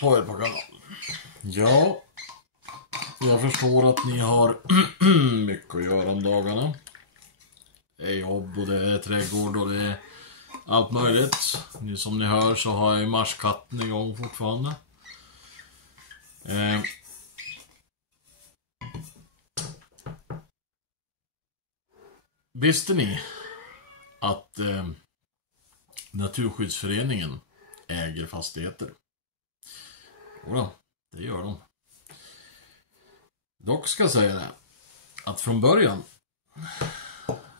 på er på kanalen. Ja, jag förstår att ni har mycket att göra om dagarna. Det är jobb och det är trädgård och det är allt möjligt. Som ni hör så har jag ju marskatten igång fortfarande. Visste ni att Naturskyddsföreningen äger fastigheter? Jodå, det gör de. Dock ska jag säga det, att från början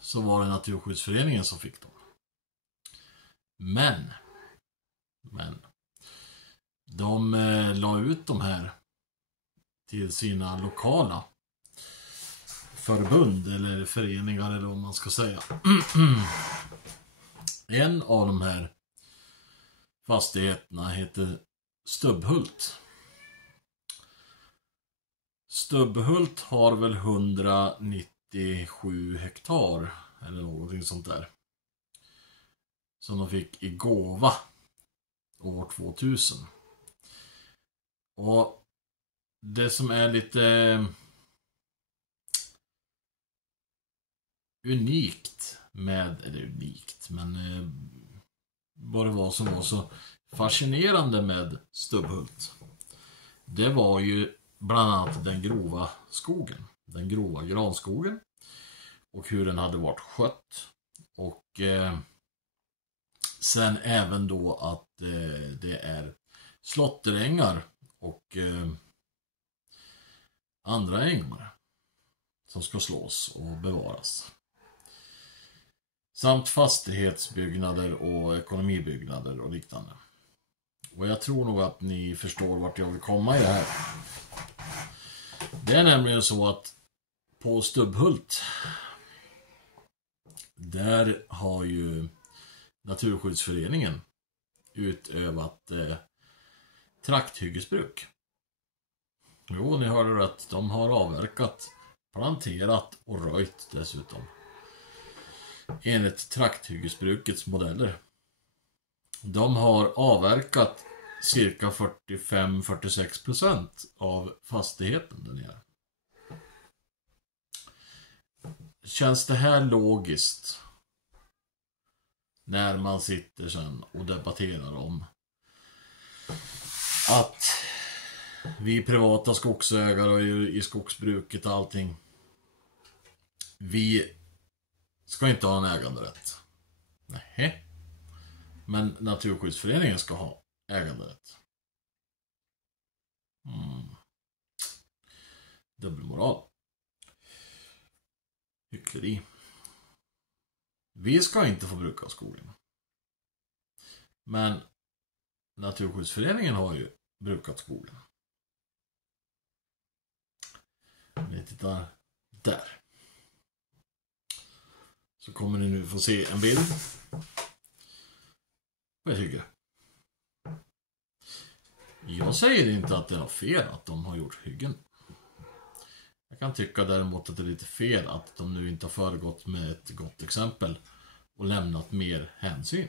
så var det Naturskyddsföreningen som fick dem. Men de la ut de här till sina lokala förbund eller föreningar eller vad man ska säga. En av de här fastigheterna heter Stubbhult. Stubbhult har väl 197 hektar eller någonting sånt där. Som de fick i gåva år 2000. Och det som är lite unikt med, eller unikt, men vad det var som var så fascinerande med Stubbhult, det var ju bland annat den grova skogen, den grova granskogen och hur den hade varit skött, och sen även då att det är slåtterängar och andra ängar som ska slås och bevaras. Samt fastighetsbyggnader och ekonomibyggnader och liknande. Och jag tror nog att ni förstår vart jag vill komma i det här. Det är nämligen så att på Stubbhult, där har ju Naturskyddsföreningen utövat trakthyggesbruk. Jo, ni hörde rätt. De har avverkat, planterat och röjt dessutom. Enligt trakthyggesbrukets modeller. De har avverkat cirka 45-46% av fastigheten där nere. Känns det här logiskt när man sitter sen och debatterar om att vi privata skogsägare och i skogsbruket och allting, vi ska inte ha en äganderätt? Nej. Men Naturskyddsföreningen ska ha äganderätt. Dubbelmoral. Hyckleri. Vi ska inte få bruka skogen. Men Naturskyddsföreningen har ju brukat skogen. Ni tittar där. Så kommer ni nu få se en bild. Vad jag tycker. Jag säger inte att det är något fel att de har gjort hyggen. Jag kan tycka däremot att det är lite fel att de nu inte har föregått med ett gott exempel och lämnat mer hänsyn.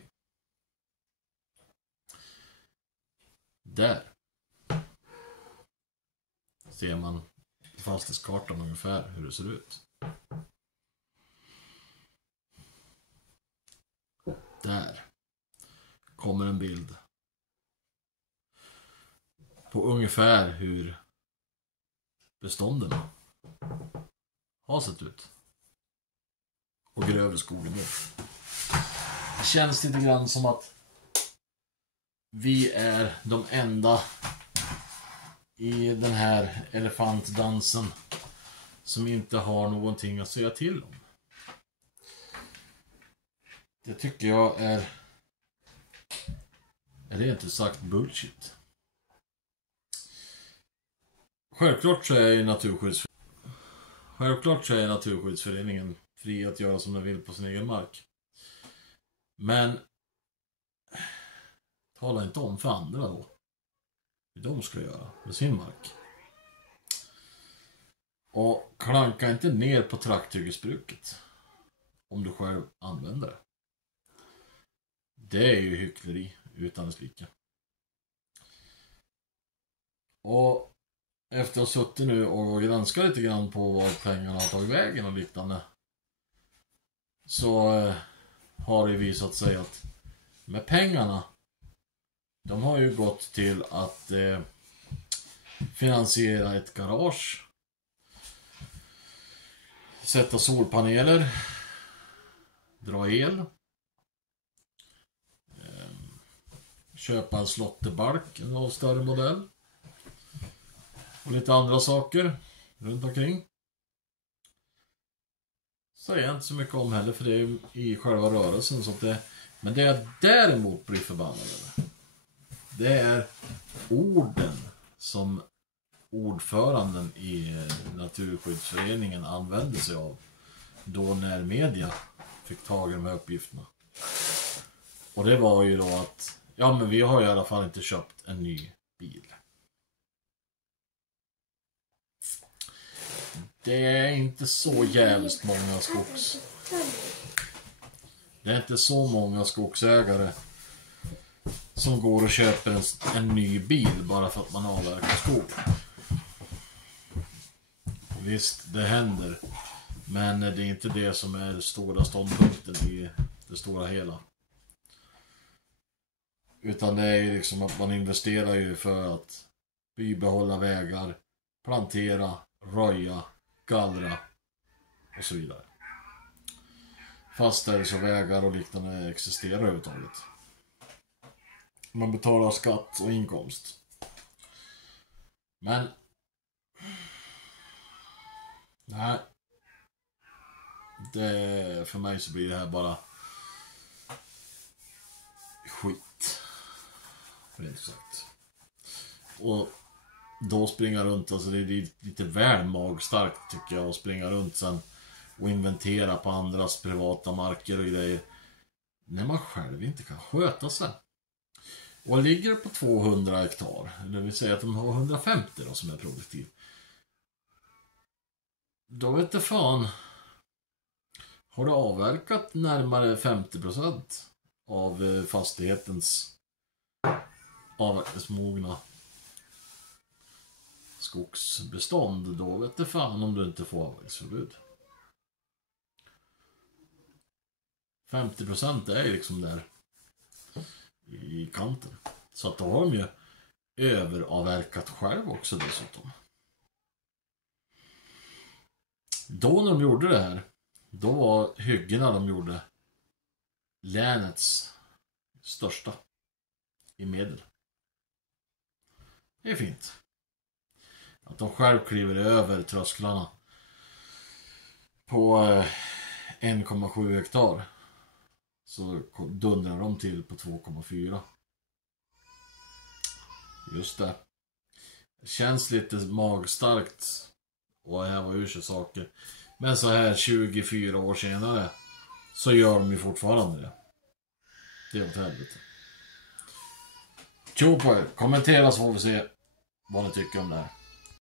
Där ser man fastighetskartan ungefär hur det ser ut. Där kommer en bild på ungefär hur bestånden har sett ut. Och grövre skogen nu. Det känns lite grann som att vi är de enda i den här elefantdansen som inte har någonting att säga till om. Det tycker jag är inte sagt bullshit. Självklart så är Naturskyddsföreningen fri att göra som den vill på sin egen mark. Men tala inte om för andra då hur de ska göra med sin mark. Och klanka inte ner på trakthyggesbruket om du själv använder det. Det är ju hyckleri utan dess like. Och efter att ha suttit nu och granskat lite grann på vad pengarna har tagit vägen och liknande, så har det visat sig att med pengarna, de har ju gått till att finansiera ett garage, sätta solpaneler, dra el, köpa en slotterbalk, en större modell och lite andra saker runt omkring. Säger jag inte så mycket om heller, för det är i själva rörelsen, så att det, men det jag däremot blir förbannad över, det är orden som ordföranden i Naturskyddsföreningen använde sig av då när media fick tag i de här uppgifterna. Och det var ju då att ja, men vi har i alla fall inte köpt en ny bil. Det är inte så jävligt många Det är inte så många skogsägare som går och köper en ny bil bara för att man avverkar skog. Visst, det händer. Men det är inte det som är den stora ståndpunkten i det stora hela. Utan det är ju liksom att man investerar ju för att bibehålla vägar, plantera, röja, gallra och så vidare. Fast är det så vägar och liknande existerar överhuvudtaget. Man betalar skatt och inkomst. Men nej, det, för mig så blir det här bara skit, rent sagt. Och då springa runt, alltså det är lite väl magstarkt tycker jag, att springa runt sen och inventera på andras privata marker och grejer när man själv inte kan sköta sig. Och ligger på 200 hektar, det vill säga att de har 150 då, som är produktiv, då vet det fan, har du avverkat närmare 50% av fastighetens avverkningsmogna skogsbestånd, då vet det fan om du inte får avverkningsförbud. 50% är liksom där i kanten. Så att då har de ju överavverkat själv också dessutom. Då när de gjorde det här, då var hyggena de gjorde länets största i medel. Det är fint. Att de själv kliver över trösklarna på 1,7 hektar. Så dundrar de till på 2,4. Just det. Det känns lite magstarkt och här var ur sig saker. Men så här 24 år senare så gör de ju fortfarande det. Det är åt helvete. Tjo på er. Kommentera så får vi se vad ni tycker om det här.